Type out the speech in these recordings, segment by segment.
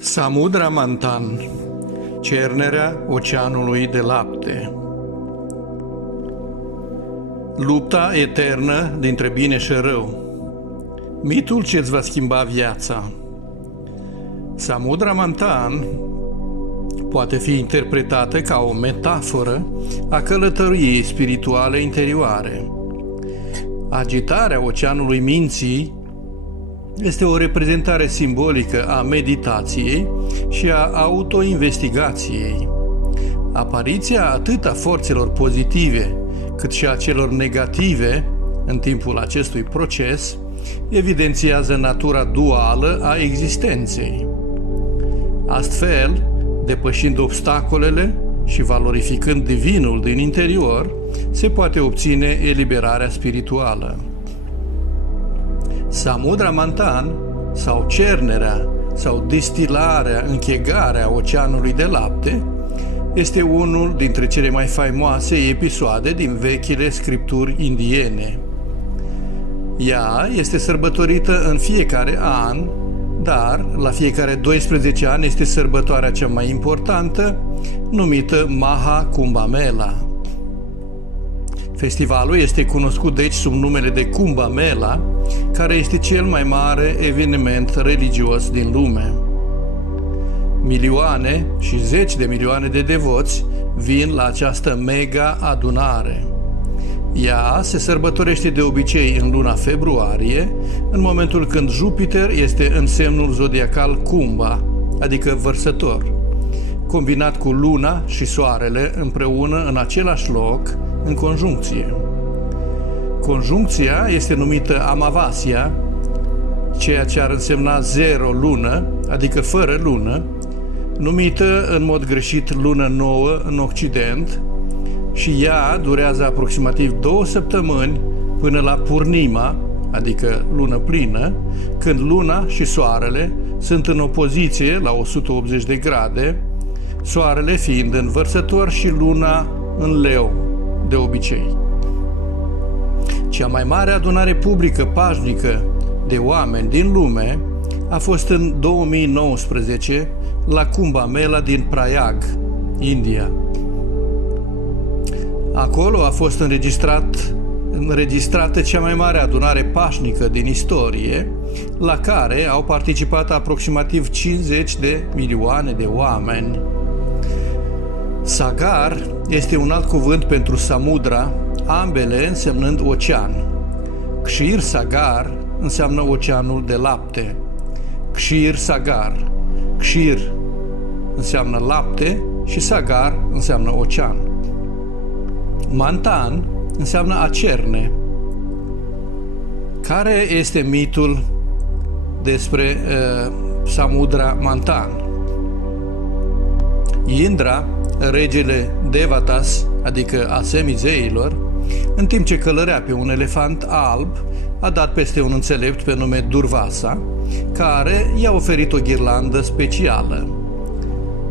Samudra Manthan, cernerea oceanului de lapte. Lupta eternă dintre bine și rău. Mitul ce îți va schimba viața. Samudra Manthan poate fi interpretată ca o metaforă a călătoriei spirituale interioare. Agitarea oceanului minții este o reprezentare simbolică a meditației și a autoinvestigației. Apariția atât a forțelor pozitive cât și a celor negative în timpul acestui proces evidențiază natura duală a existenței. Astfel, depășind obstacolele și valorificând divinul din interior, se poate obține eliberarea spirituală. Samudra Manthan, sau cernerea sau distilarea, închegarea oceanului de lapte, este unul dintre cele mai faimoase episoade din vechile scripturi indiene. Ea este sărbătorită în fiecare an, dar la fiecare 12 ani este sărbătoarea cea mai importantă, numită Maha Kumbh Mela. Festivalul este cunoscut deci sub numele de Kumbh Mela, care este cel mai mare eveniment religios din lume. Milioane și zeci de milioane de devoți vin la această mega adunare. Ea se sărbătorește de obicei în luna februarie, în momentul când Jupiter este în semnul zodiacal Kumbha, adică vărsător, combinat cu luna și soarele împreună în același loc, în conjuncție. Conjuncția este numită Amavasya, ceea ce ar însemna zero lună, adică fără lună, numită în mod greșit lună nouă în Occident, și ea durează aproximativ 2 săptămâni până la Purnima, adică lună plină, când luna și soarele sunt în opoziție la 180 de grade, soarele fiind în vărsător și luna în leu, de obicei. Cea mai mare adunare publică pașnică de oameni din lume a fost în 2019 la Kumbh Mela din Prayag, India. Acolo a fost înregistrată cea mai mare adunare pașnică din istorie, la care au participat aproximativ 50 de milioane de oameni. Sagar este un alt cuvânt pentru Samudra, ambele însemnând ocean. Kshir Sagar înseamnă oceanul de lapte. Kshir Sagar. Kshir înseamnă lapte și Sagar înseamnă ocean. Manthan înseamnă a cerne. Care este mitul despre Samudra Manthan? Indra, regele Devatas, adică a semizeilor, în timp ce călărea pe un elefant alb, a dat peste un înțelept pe nume Durvasa, care i-a oferit o ghirlandă specială.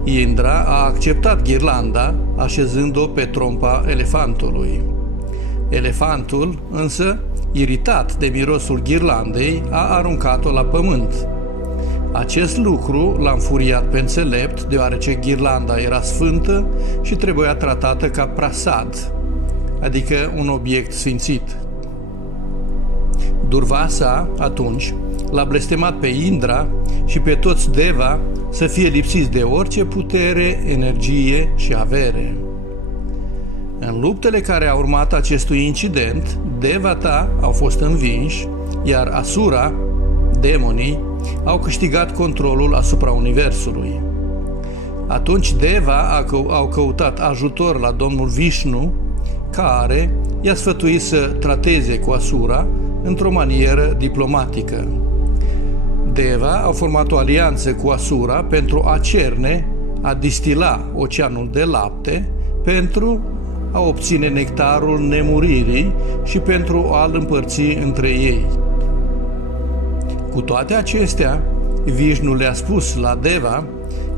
Indra a acceptat ghirlanda, așezând-o pe trompa elefantului. Elefantul, însă, iritat de mirosul ghirlandei, a aruncat-o la pământ. Acest lucru l-a înfuriat pe înțelept, deoarece ghirlanda era sfântă și trebuia tratată ca prasad, adică un obiect sfințit. Durvasa, atunci, l-a blestemat pe Indra și pe toți Deva să fie lipsiți de orice putere, energie și avere. În luptele care au urmat acestui incident, Devata au fost învinși, iar Asura, demonii, au câștigat controlul asupra universului. Atunci Deva au căutat ajutor la domnul Vishnu, care i-a sfătuit să trateze cu Asura într-o manieră diplomatică. Deva au format o alianță cu Asura pentru a cerne, a distila oceanul de lapte, pentru a obține nectarul nemuririi și pentru a-l împărți între ei. Cu toate acestea, Vishnu le-a spus la Deva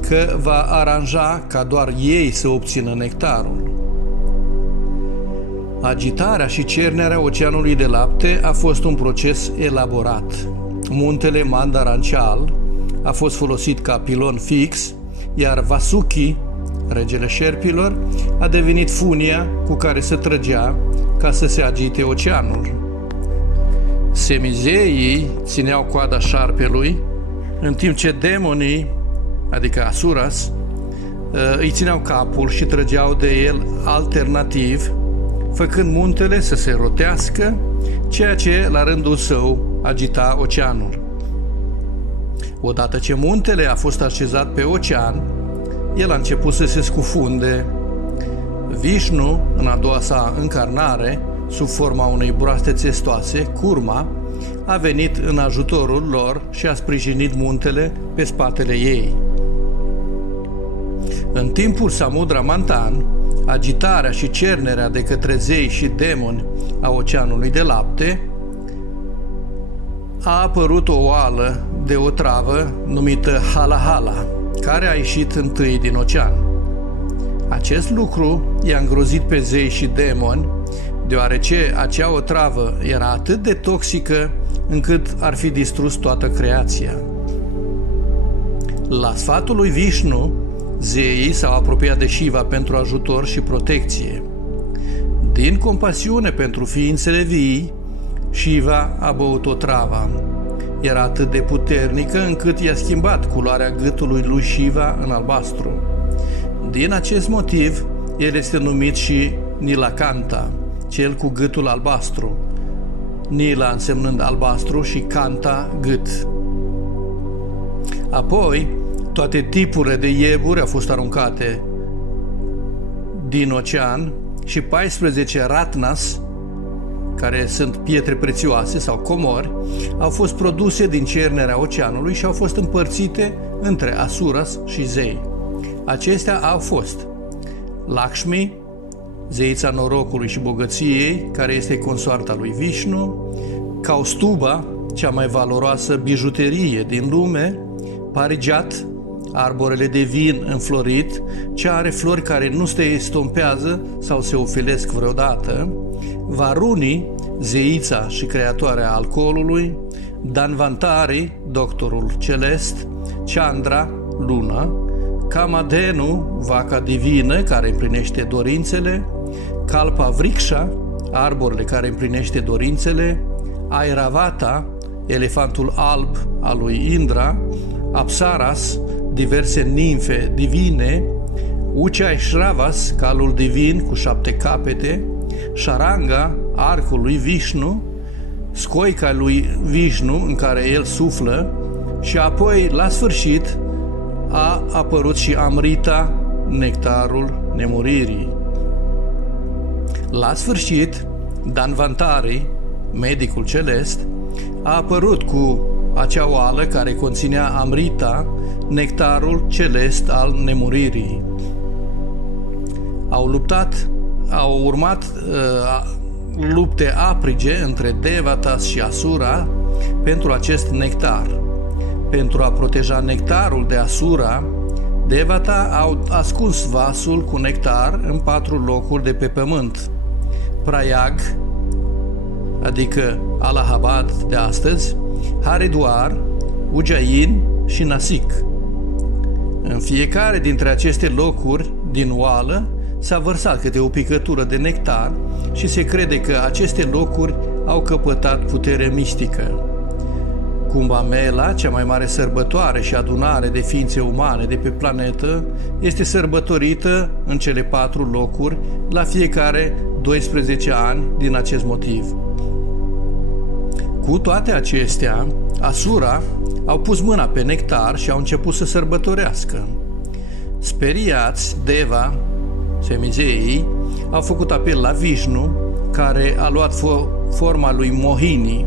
că va aranja ca doar ei să obțină nectarul. Agitarea și cernerea oceanului de lapte a fost un proces elaborat. Muntele Mandaranchal a fost folosit ca pilon fix, iar Vasuki, regele șerpilor, a devenit funia cu care se trăgea ca să se agite oceanul. Semizeii țineau coada șarpelui, în timp ce demonii, adică Asuras, îi țineau capul și trăgeau de el alternativ, făcând muntele să se rotească, ceea ce, la rândul său, agita oceanul. Odată ce muntele a fost așezat pe ocean, el a început să se scufunde. Vishnu, în a doua sa încarnare, sub forma unei broaste țestoase, Kurma, a venit în ajutorul lor și a sprijinit muntele pe spatele ei. În timpul Samudra Manthan, agitarea și cernerea de către zei și demoni a oceanului de lapte, a apărut o oală de otravă numită Halahala, care a ieșit întâi din ocean. Acest lucru i-a îngrozit pe zei și demoni, deoarece acea otravă era atât de toxică încât ar fi distrus toată creația. La sfatul lui Vishnu, zeii s-au apropiat de Shiva pentru ajutor și protecție. Din compasiune pentru ființele vii, Shiva a băut otrava. Era atât de puternică încât i-a schimbat culoarea gâtului lui Shiva în albastru. Din acest motiv, el este numit și Nilakanta, cel cu gâtul albastru. Nila însemnând albastru și Kanta gât. Apoi, toate tipurile de ieburi au fost aruncate din ocean și 14 ratnas, care sunt pietre prețioase sau comori, au fost produse din cernerea oceanului și au fost împărțite între Asuras și zei. Acestea au fost Lakshmi, zeița norocului și bogăției, care este consoarta lui Vishnu, Kaustuba, cea mai valoroasă bijuterie din lume, Parijat, arborele de vin înflorit, ce are flori care nu se estompează sau se ofilesc vreodată, Varuni, zeița și creatoarea alcoolului, Danvantari, doctorul celest, Chandra, luna, Kamadhenu, vaca divină care împlinește dorințele, Kalpa Vriksha, arborele care împlinește dorințele, Airavata, elefantul alb al lui Indra, Apsaras, diverse nimfe divine, Uchaishravas, calul divin cu 7 capete, Sharanga, arcul lui Vishnu, scoica lui Vishnu în care el suflă și apoi, la sfârșit, a apărut și Amrita, nectarul nemuririi. La sfârșit, Danvantari, medicul celest, a apărut cu acea oală care conținea Amrita, nectarul celest al nemuririi. Au urmat lupte aprige între Devatas și Asura pentru acest nectar. Pentru a proteja nectarul de Asura, Devata au ascuns vasul cu nectar în 4 locuri de pe pământ: Prayag, adică Allahabad de astăzi, Haridwar, Ujjain și Nasik. În fiecare dintre aceste locuri din oală s-a vărsat câte o picătură de nectar și se crede că aceste locuri au căpătat putere mistică. Kumbh Mela, cea mai mare sărbătoare și adunare de ființe umane de pe planetă, este sărbătorită în cele 4 locuri la fiecare 12 ani din acest motiv. Cu toate acestea, Asura au pus mâna pe nectar și au început să sărbătorească. Speriați, Deva, semizeii, au făcut apel la Vishnu, care a luat forma lui Mohini.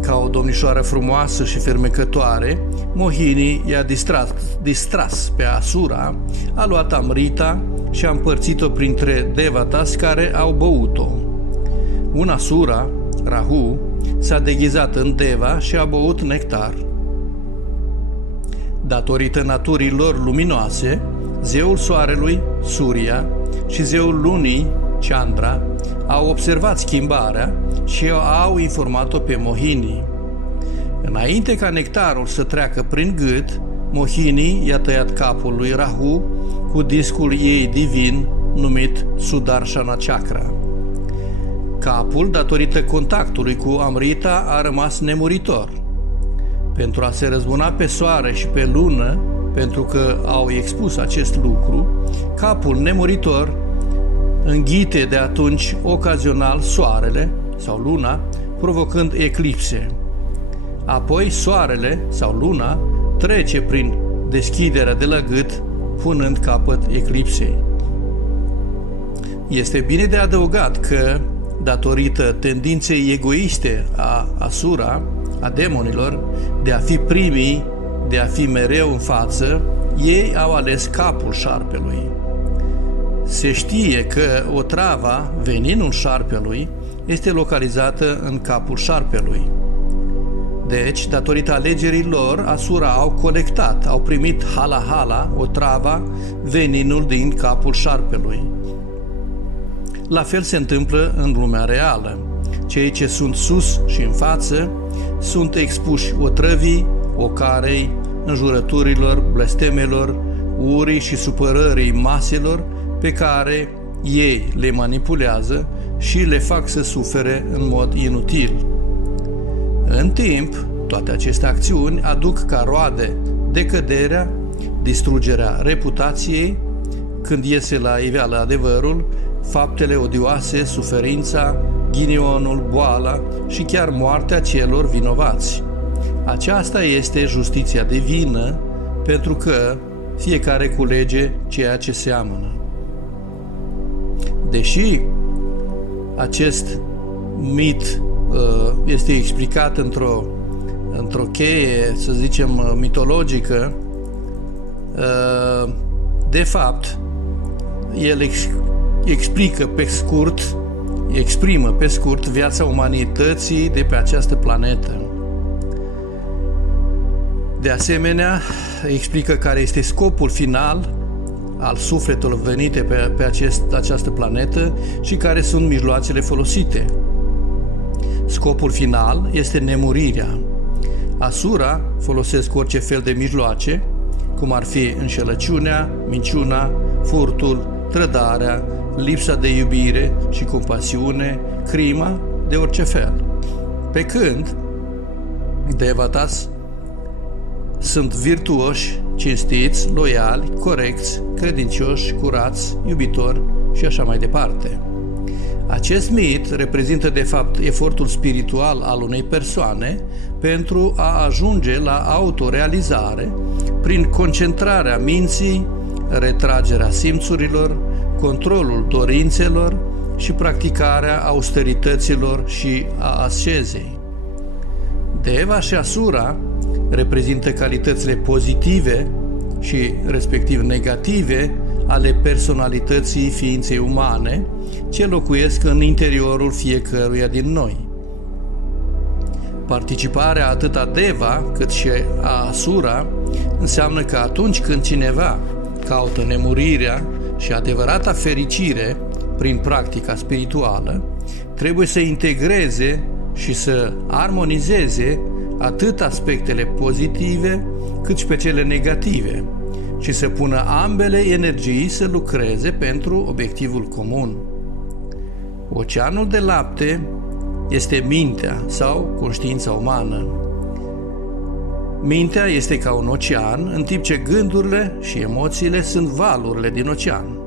Ca o domnișoară frumoasă și fermecătoare, Mohini i-a distras pe Asura, a luat Amrita și a împărțit-o printre devatas care au băut-o. Un Asura, Rahu, s-a deghizat în deva și a băut nectar. Datorită naturii lor luminoase, zeul soarelui, Surya, și zeul lunii, Chandra, au observat schimbarea și au informat-o pe Mohini. Înainte ca nectarul să treacă prin gât, Mohini i-a tăiat capul lui Rahu cu discul ei divin numit Sudarshana Chakra. Capul, datorită contactului cu Amrita, a rămas nemuritor. Pentru a se răzbuna pe soare și pe lună, pentru că au expus acest lucru, capul nemuritor înghite de atunci ocazional soarele sau luna, provocând eclipse. Apoi soarele sau luna trece prin deschiderea de la gât, punând capăt eclipsei. Este bine de adăugat că, datorită tendinței egoiste a Asura, a demonilor, de a fi primii, de a fi mereu în față, ei au ales capul șarpelui. Se știe că otrava, veninul șarpelui, este localizată în capul șarpelui. Deci, datorită alegerii lor, Asura au colectat, au primit hala-hala, otrava, veninul din capul șarpelui. La fel se întâmplă în lumea reală. Cei ce sunt sus și în față sunt expuși otrăvii, ocarei, înjurăturilor, blestemelor, urii și supărării maselor pe care ei le manipulează și le fac să sufere în mod inutil. În timp, toate aceste acțiuni aduc ca roade decăderea, distrugerea reputației, când iese la iveală adevărul, faptele odioase, suferința, ghinionul, boala și chiar moartea celor vinovați. Aceasta este justiția divină, pentru că fiecare culege ceea ce seamănă. Deși acest mit este explicat într-o cheie, să zicem, mitologică, de fapt, el exprimă pe scurt viața umanității de pe această planetă. De asemenea, explică care este scopul final al sufletelor venite pe această planetă și care sunt mijloacele folosite. Scopul final este nemurirea. Asura folosesc orice fel de mijloace, cum ar fi înșelăciunea, minciuna, furtul, trădarea, lipsa de iubire și compasiune, crima de orice fel. Pe când Devatas sunt virtuoși, cinstiți, loiali, corecți, credincioși, curați, iubitori și așa mai departe. Acest mit reprezintă de fapt efortul spiritual al unei persoane pentru a ajunge la autorealizare prin concentrarea minții, retragerea simțurilor, controlul dorințelor și practicarea austerităților și a ascezei. Deva și Asura reprezintă calitățile pozitive și respectiv negative ale personalității ființei umane ce locuiesc în interiorul fiecăruia din noi. Participarea atât a Deva cât și a Asura înseamnă că atunci când cineva caută nemurirea și adevărata fericire prin practica spirituală, trebuie să integreze și să armonizeze atât aspectele pozitive cât și pe cele negative și să pună ambele energii să lucreze pentru obiectivul comun. Oceanul de lapte este mintea sau conștiința umană. Mintea este ca un ocean, în timp ce gândurile și emoțiile sunt valurile din ocean.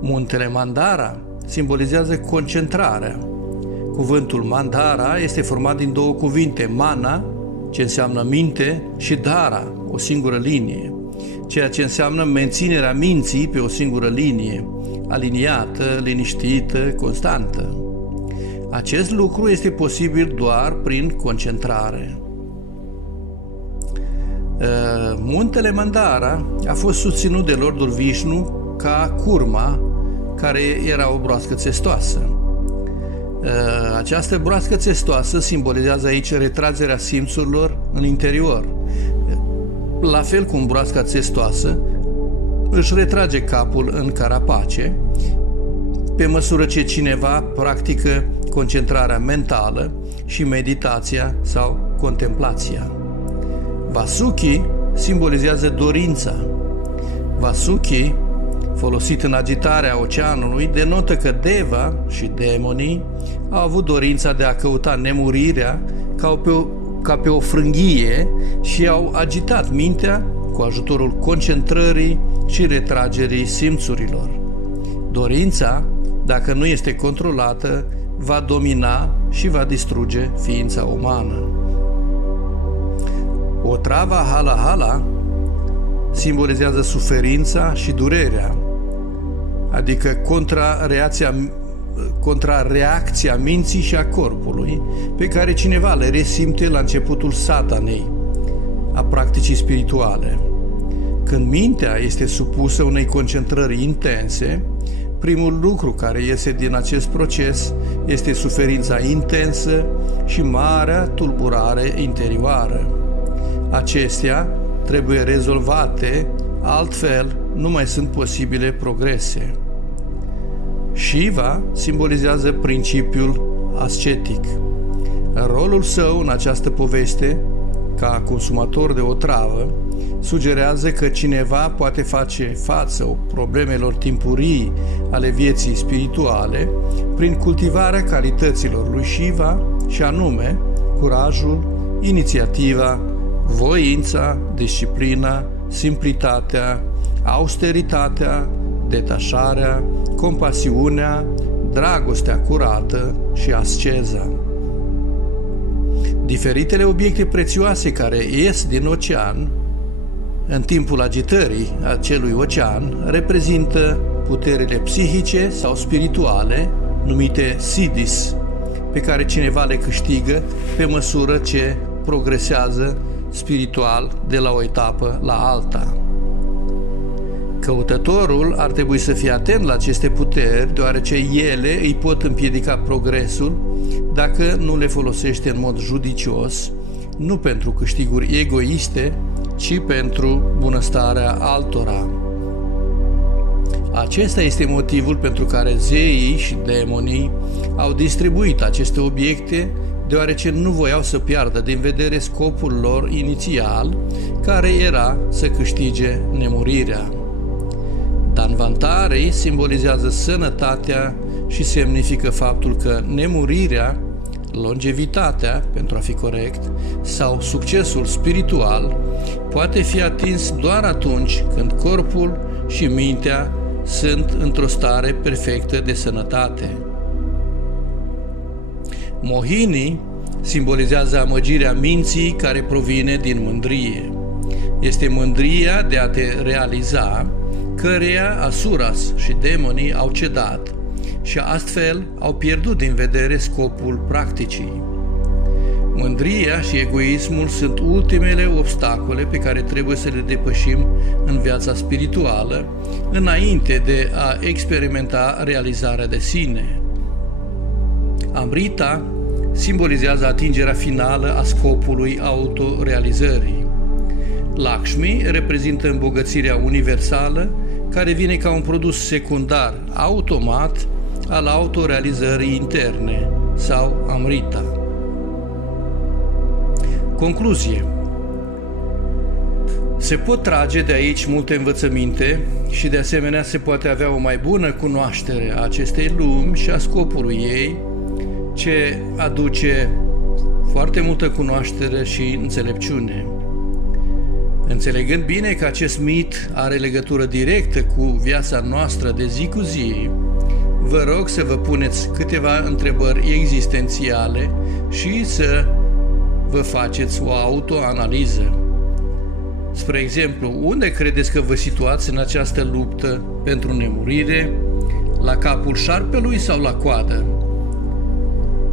Muntele Mandara simbolizează concentrarea. Cuvântul Mandara este format din două cuvinte, mana, ce înseamnă minte, și dara, o singură linie, ceea ce înseamnă menținerea minții pe o singură linie, aliniată, liniștită, constantă. Acest lucru este posibil doar prin concentrare. Muntele Mandara a fost susținut de Lordul Vishnu ca curma, care era o broască țestoasă. Această broască țestoasă simbolizează aici retragerea simțurilor în interior. La fel cum broasca țestoasă își retrage capul în carapace pe măsură ce cineva practică concentrarea mentală și meditația sau contemplația. Vasuki simbolizează dorința. Vasuki, folosit în agitarea oceanului, denotă că Deva și demonii au avut dorința de a căuta nemurirea ca pe o frânghie și au agitat mintea cu ajutorul concentrării și retragerii simțurilor. Dorința, dacă nu este controlată, va domina și va distruge ființa umană. Otrava Hala-Hala simbolizează suferința și durerea, adică contrareacția minții și a corpului pe care cineva le resimte la începutul satanei, a practicii spirituale. Când mintea este supusă unei concentrări intense, primul lucru care iese din acest proces este suferința intensă și marea tulburare interioară. Acestea trebuie rezolvate, altfel nu mai sunt posibile progrese. Shiva simbolizează principiul ascetic. Rolul său în această poveste, ca consumator de otravă, sugerează că cineva poate face față problemelor timpurii ale vieții spirituale prin cultivarea calităților lui Shiva, și anume curajul, inițiativa, voința, disciplina, simplitatea, austeritatea, detașarea, compasiunea, dragostea curată și asceza. Diferitele obiecte prețioase care ies din ocean în timpul agitării acelui ocean reprezintă puterile psihice sau spirituale, numite siddhis, pe care cineva le câștigă pe măsură ce progresează spiritual de la o etapă la alta. Căutătorul ar trebui să fie atent la aceste puteri, deoarece ele îi pot împiedica progresul dacă nu le folosește în mod judicios, nu pentru câștiguri egoiste, ci pentru bunăstarea altora. Acesta este motivul pentru care zeii și demonii au distribuit aceste obiecte, deoarece nu voiau să piardă din vedere scopul lor inițial, care era să câștige nemurirea. Danvantari simbolizează sănătatea și semnifică faptul că nemurirea, longevitatea, pentru a fi corect, sau succesul spiritual poate fi atins doar atunci când corpul și mintea sunt într-o stare perfectă de sănătate. Mohini simbolizează amăgirea minții care provine din mândrie. Este mândria de a te realiza, căreia asuras și demonii au cedat și astfel au pierdut din vedere scopul practicii. Mândria și egoismul sunt ultimele obstacole pe care trebuie să le depășim în viața spirituală, înainte de a experimenta realizarea de sine. Amrita simbolizează atingerea finală a scopului autorealizării. Lakshmi reprezintă îmbogățirea universală, care vine ca un produs secundar automat al autorealizării interne, sau Amrita. Concluzie. Se pot trage de aici multe învățăminte și de asemenea se poate avea o mai bună cunoaștere a acestei lumi și a scopului ei, ce aduce foarte multă cunoaștere și înțelepciune. Înțelegând bine că acest mit are legătură directă cu viața noastră de zi cu zi, vă rog să vă puneți câteva întrebări existențiale și să vă faceți o autoanaliză. Spre exemplu, unde credeți că vă situați în această luptă pentru nemurire? La capul șarpelui sau la coadă?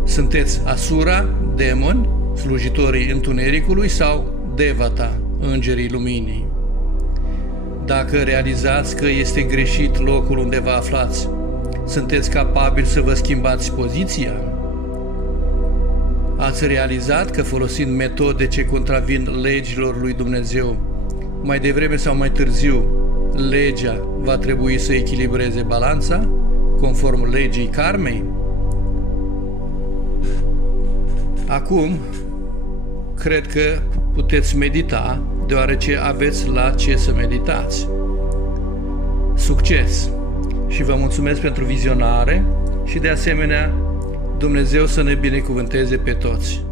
Sunteți Asura, demoni, slujitorii întunericului, sau Devata, îngerii luminii? Dacă realizați că este greșit locul unde vă aflați, sunteți capabili să vă schimbați poziția? Ați realizat că folosind metode ce contravin legilor lui Dumnezeu, mai devreme sau mai târziu, legea va trebui să echilibreze balanța, conform legii karmei? Acum, cred că puteți medita, deoarece aveți la ce să meditați. Succes! Și vă mulțumesc pentru vizionare și de asemenea Dumnezeu să ne binecuvânteze pe toți.